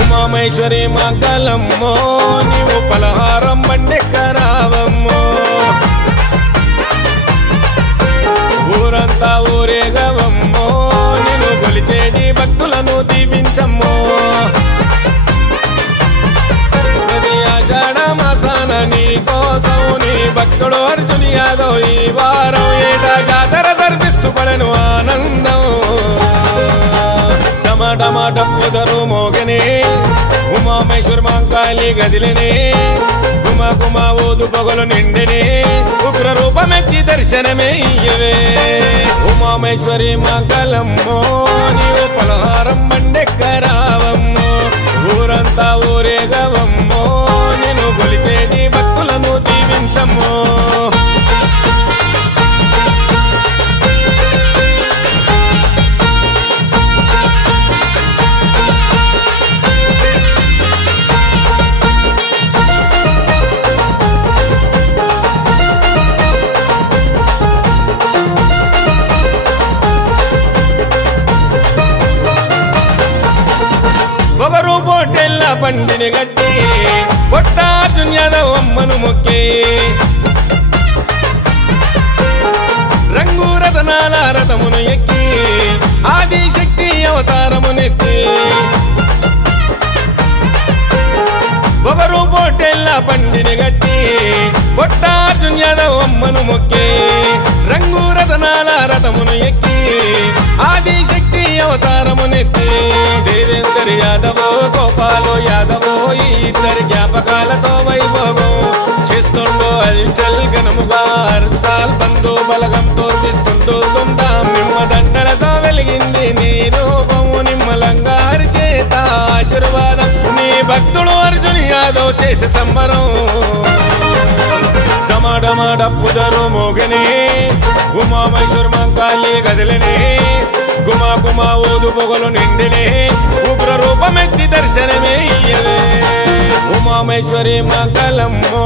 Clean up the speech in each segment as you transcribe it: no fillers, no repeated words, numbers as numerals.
ఉమామేశ్వరి మంగళమ్మో నీవు పలహారం బండెక్కరావమ్మో ఊరంతా ఊరేగవమ్మో నిన్ను కొలిచేటి భక్తులను దీవించమ్మో ప్రతి ఆషాఢ మాసాన నీ కోసం నీ భక్తుడు అర్జున్ యాదవ్ ఈ వారం ఏటా జాతర జరిపిస్తూ పడను ఆనందం టమాటమాటప్పుదరు మోగనే ఉమామేశ్వర మంకాళి గదిలనే గుమ గుమ ఊదు పొగలు నిండినే ఉగ్ర రూపమెత్తి దర్శనమే ఇయ్యవే ఉమామేశ్వరి మంగళమ్మో నీవు పలహారం బండెక్కరావమ్మో ఊరంతా ఊరేగవమ్మో నిన్ను కొలిచేటి భక్తులను దీవించమ్మో బండిని గట్టి పొట్టార్జున్ యాదవ్ అమ్మను మొక్కి రంగు రతనాల రథమును ఎక్కి ఆదిశక్తి అవతారమునెత్తి ఒకరు పోటెల్ల బండిని గట్టి పొట్టార్జున్ యాదవ్ అమ్మను మొక్కి రంగు రతనాల రథమును ఎక్కి ఆదిశక్తి అవతారమునెత్తి దేవేందర్ యాదవో గోపాలో యాదవో ఈ ఇద్దరి జ్ఞాపకాలతో వైభోగం చేస్తుండో అల్చల్ ఘనముగా హర్సాల్ బంధు బలగంతో తీస్తుండో దుమ్దాం నిమ్మ దండలతో వెలిగింది నీ రూపము నిమ్మలంగా చేత ఆశీర్వాదం నీ భక్తుడు అర్జున్ యాదవ్ చేసే సంబరం డమాడమాడప్పుదరు మోగనే ఉమామేశ్వర మంకాళి గదిలనే గుమ గుమ ఊదు పొగలు నిండినే ఉగ్ర రూపమెత్తి దర్శనమే ఇయ్యవే ఉమామేశ్వరి మంగళమ్మో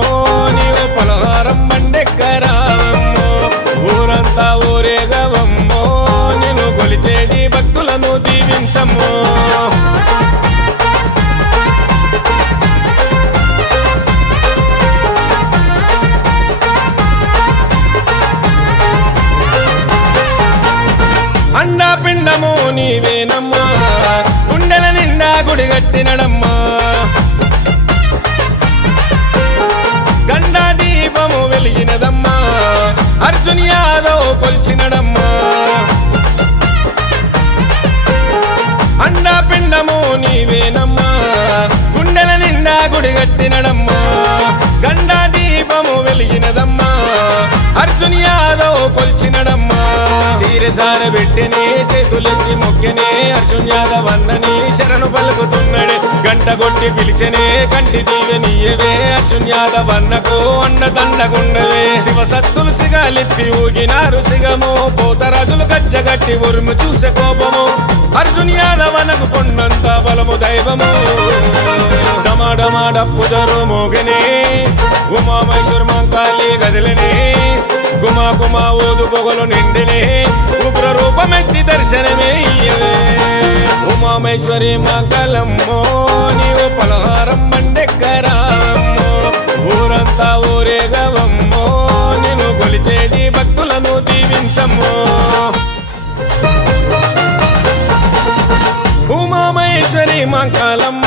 నీవు పలహారం బండెక్కరావమ్మో ఊరంతా ఊరేగవమ్మో నిన్ను కొలిచేటి భక్తులను దీవించమ్మో అండా పిండము నీవేనమ్మా గుండెల నిండా గుడి గట్టినడమ్మా గండా దీపము వెలిగినదమ్మా అర్జున్ యాదవ్ కొల్చినడమ్మా అండా పిండము నీవేనమ్మా గుండెల నిండా గుడి గట్టినడమ్మా గండా దీపము వెలిగినదమ్మా అర్జున్ యాదవ్ కొల్చినడమ్మా చీరసార పెట్టినే చేతులెత్తి మొక్కెనే అర్జున్ యాదవ్ అన్నని శరణు పలుకుతున్నాడే గంట కొట్టి పిలిచనే కంటి దీవెనీయవే అర్జున్ యాదవ్ అన్నకు అండదండగుండవే శివ సత్తులు సిగాలిప్పి ఊగినారు సిగము పోతరాజులు గజ్జగట్టి ఉరుము చూసే కోపము అర్జున్ యాదవ్ అన్నకు కొండంత బలము దైవము డమాడమాడప్పుదరు మోగనే ఉమామేశ్వర మంకాళి గదిలనే గుమ గుమ ఊదు పొగలు నిండినే ఉగ్ర రూపమెత్తి దర్శనమే ఇయ్యవే ఉమామేశ్వరి మంగళమ్మో నీవు పలహారం బండెక్కరావమ్మో ఊరంతా ఊరేగవమ్మో నిన్ను కొలిచేటి భక్తులను దీవించమ్మో ఉమామేశ్వరి మంగళమ్మ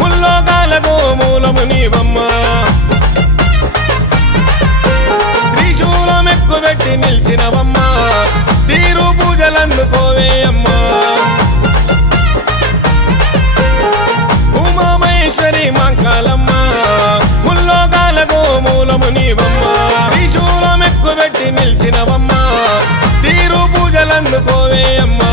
ముల్లోకాలకు మూలము నీవమ్మా పెట్టి నిలిచినవమ్మా తీరు పూజలందుకోవే అమ్మా ఉమామేశ్వరి మంగళమ్మ ముల్లోకాలకు మూలము నీవమ్మా త్రిశూలం ఎక్కుబెట్టి నిలిచినవమ్మా తీరు పూజలందుకోవే అమ్మా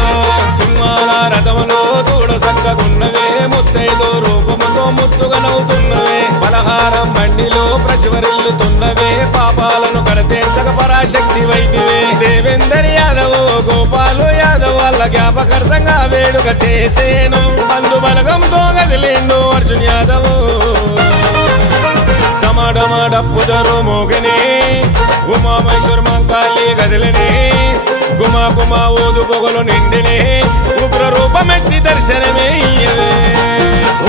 సింహాల రథములో చూడ సక్కగున్నవే ముత్తైదో రూపముతో ముత్తుగా నవ్వుతున్నవే పలహారం బండిలో ప్రజ్వరిల్లుతున్నవే పాపాలను కడతేర్చక పరాశక్తి వైదివే దేవేందర్ యాదవ్ గోపాలు యాదవ్ వాళ్ళ జ్ఞాపకార్థంగా వేడుక చేసేను బంధు బలగంతో గదిలిండు అర్జున్ యాదవ్ డమాడమాడప్పుదరు మోగనే ఉమామేశ్వర మంకాళి గదిలనే గుమ గుమ ఊదు పొగలు నిండినే ఉగ్ర రూపమెత్తి దర్శనమే ఇయ్యవే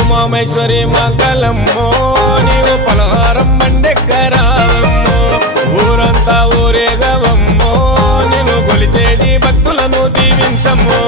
ఉమామేశ్వరి మంగళమ్మో నీవు పలహారం బండెక్కరావమ్మో ఊరంతా ఊరేగవమ్మో నిన్ను కొలిచేటి భక్తులను దీవించమ్మో